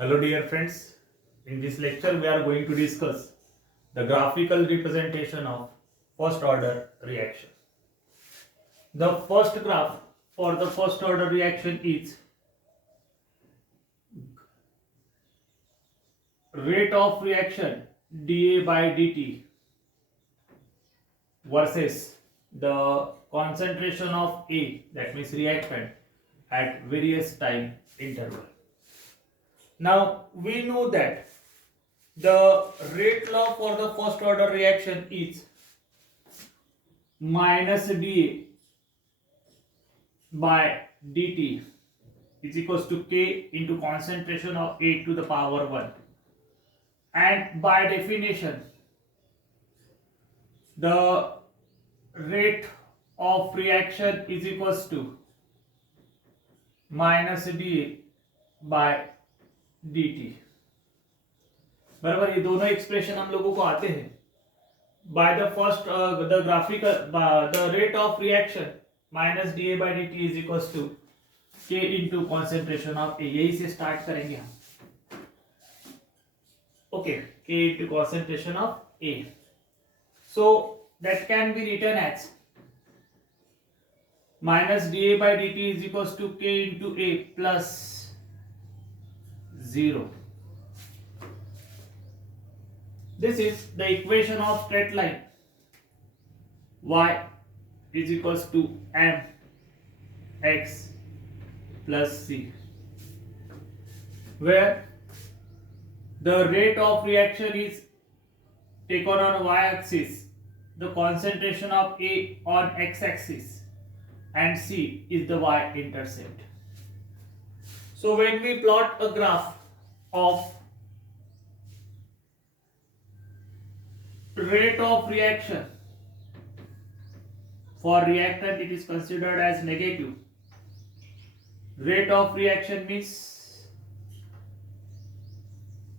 Hello dear friends, in this lecture we are going to discuss the graphical representation of first order reaction. The first graph for the first order reaction is rate of reaction dA by dt versus the concentration of A, that means reactant, at various time interval. Now we know that the rate law for the first order reaction is minus dA by dt is equals to K into concentration of A to the power 1, and by definition the rate of reaction is equals to minus dA by dt. बराबर, ये दोनों expression हम लोगों को आते हैं. By the first the graphical the rate of reaction minus D A by D T is equals to K into concentration of A. यही से स्टार्ट करेंगे हम. Okay, K into concentration of A. So that can be written as minus D A by D T is equals to K into A plus 0. This is the equation of straight line. Y is equals to mx plus c, where the rate of reaction is taken on y-axis, the concentration of A on x-axis, and c is the y-intercept. So when we plot a graph of rate of reaction for reactant, it is considered as negative. Rate of reaction means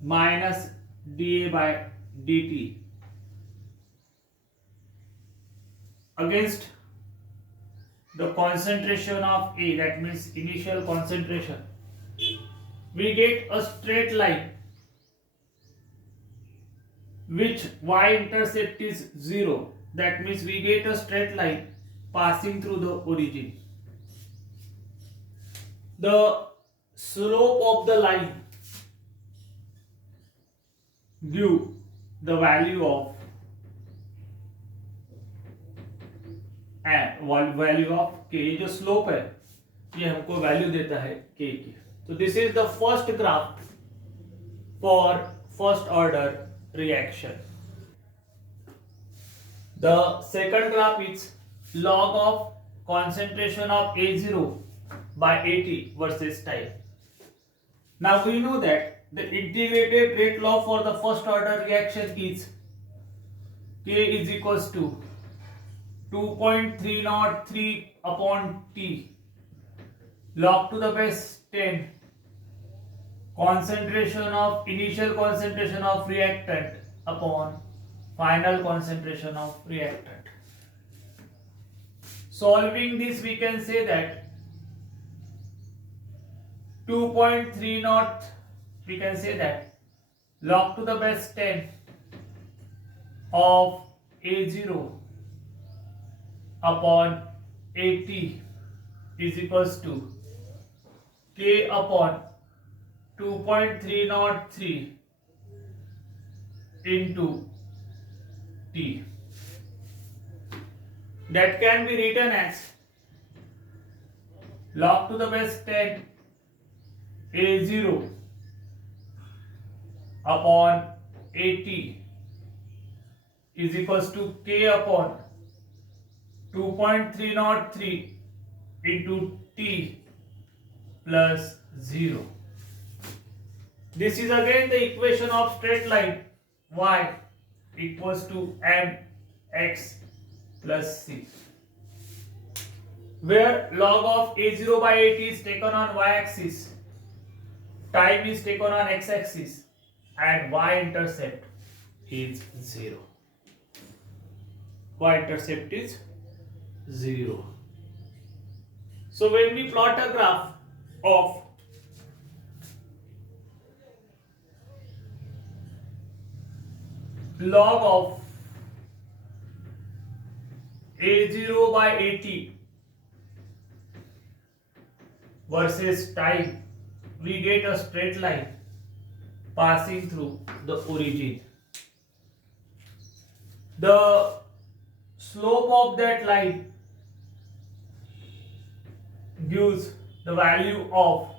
minus dA by dt against the concentration of A, that means initial concentration. We get a straight line which y-intercept is 0. That means we get a straight line passing through the origin. The slope of the line give the value of k. ये जो slope है ये हमको value देता है k की. So this is the first graph for first order reaction. The second graph is log of concentration of A0 by AT versus time. Now we know that the integrated rate law for the first order reaction is K is equals to 2.303 upon T log to the base 10 initial concentration of reactant upon final concentration of reactant. Solving this, we can say that 2.30, we can say that log to the base 10 of A0 upon AT is equals to K upon 2.303 into T. That can be written as log to the base 10 A0 upon AT is equals to K upon 2.303 into T plus 0. This is again the equation of straight line y equals to mx plus c, where log of A0 by AT is taken on y-axis, time is taken on x-axis, and y-intercept is 0. Y-intercept is 0. So when we plot a graph of log of A0 by AT versus time, we get a straight line passing through the origin. The slope of that line gives the value of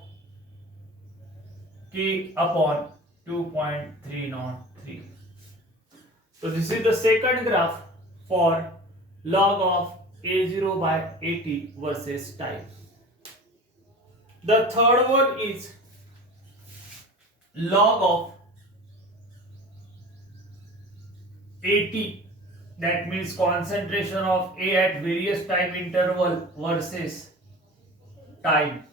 k upon 2.303. So this is the second graph for log of A0 by AT versus time. The third one is log of AT, that means concentration of A at various time interval versus time.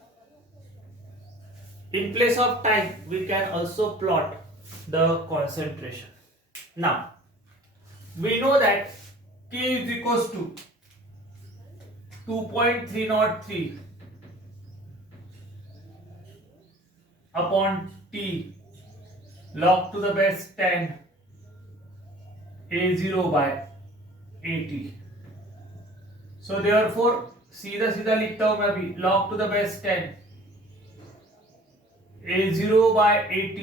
In place of time, we can also plot the concentration. Now, we know that K is equals to 2.303 upon T log to the base 10 A0 by AT. So therefore सीधा सीधा लिखता हूं मैं अभी log to the base 10 A0 by AT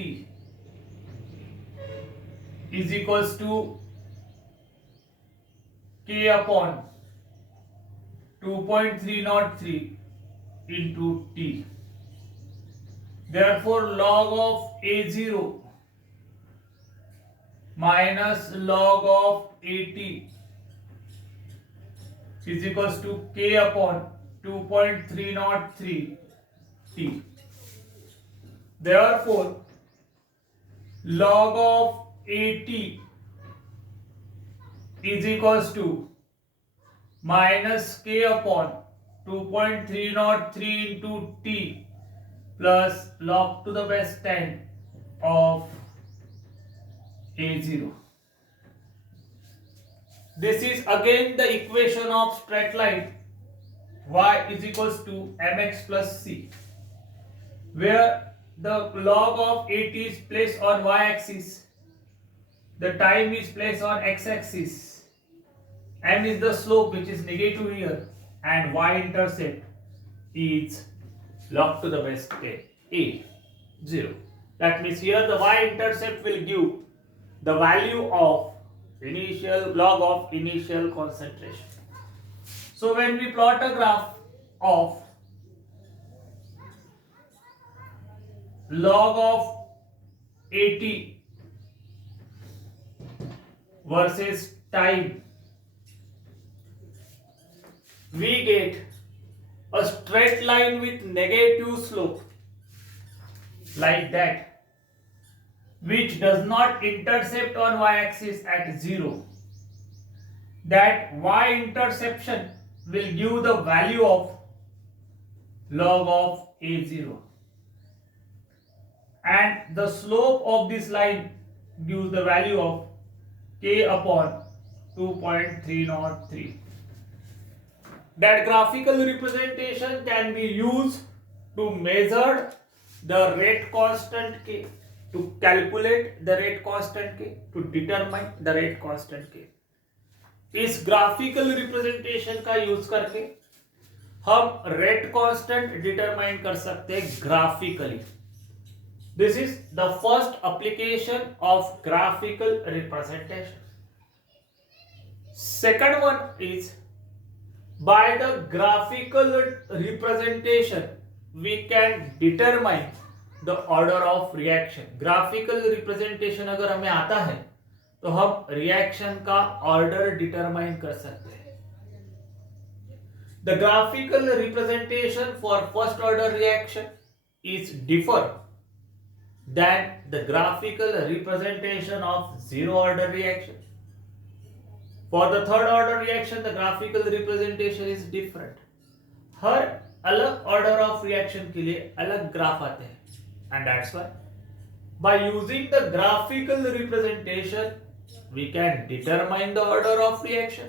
is equals to K upon 2.303 into T. Therefore log of A0 minus log of AT is equals to K upon 2.303 T. Therefore log of AT is equals to minus K upon 2.303 into T plus log to the base 10 of A0. This is again the equation of straight line y is equals to mx plus c, where the log of AT is placed on y-axis, the time is placed on x-axis, m is the slope which is negative here, and y-intercept is log to the base 10 A0. That means here the y-intercept will give the value of initial log of initial concentration. So when we plot a graph of log of AT versus time, we get a straight line with negative slope like that, which does not intercept on y-axis at 0. That y-interception will give the value of log of A0, and the slope of this line gives the value of K upon 2.303. That graphical representation can be used to measure the rate constant K, to calculate the rate constant K, to determine the rate constant K. इस graphical representation का use करके हम rate constant determine कर सकते हैं graphically. This is the first application of graphical representation. Second one is by the graphical representation we can determine the order of reaction. graphical representation अगर हमें आता है तो हम रिएक्शन का ऑर्डर डिटरमाइन कर सकते हैं. The graphical representation for first order reaction is different than the graphical representation of zero order reaction. For the third order reaction, the graphical representation is different. हर अलग order of reaction के लिए अलग graph आते हैं, and that's why by using the graphical representation we can determine the order of reaction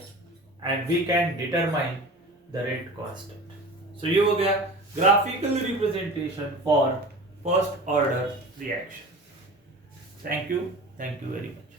and we can determine the rate constant. So ये हो गया graphical representation for first order reaction. Thank you very much.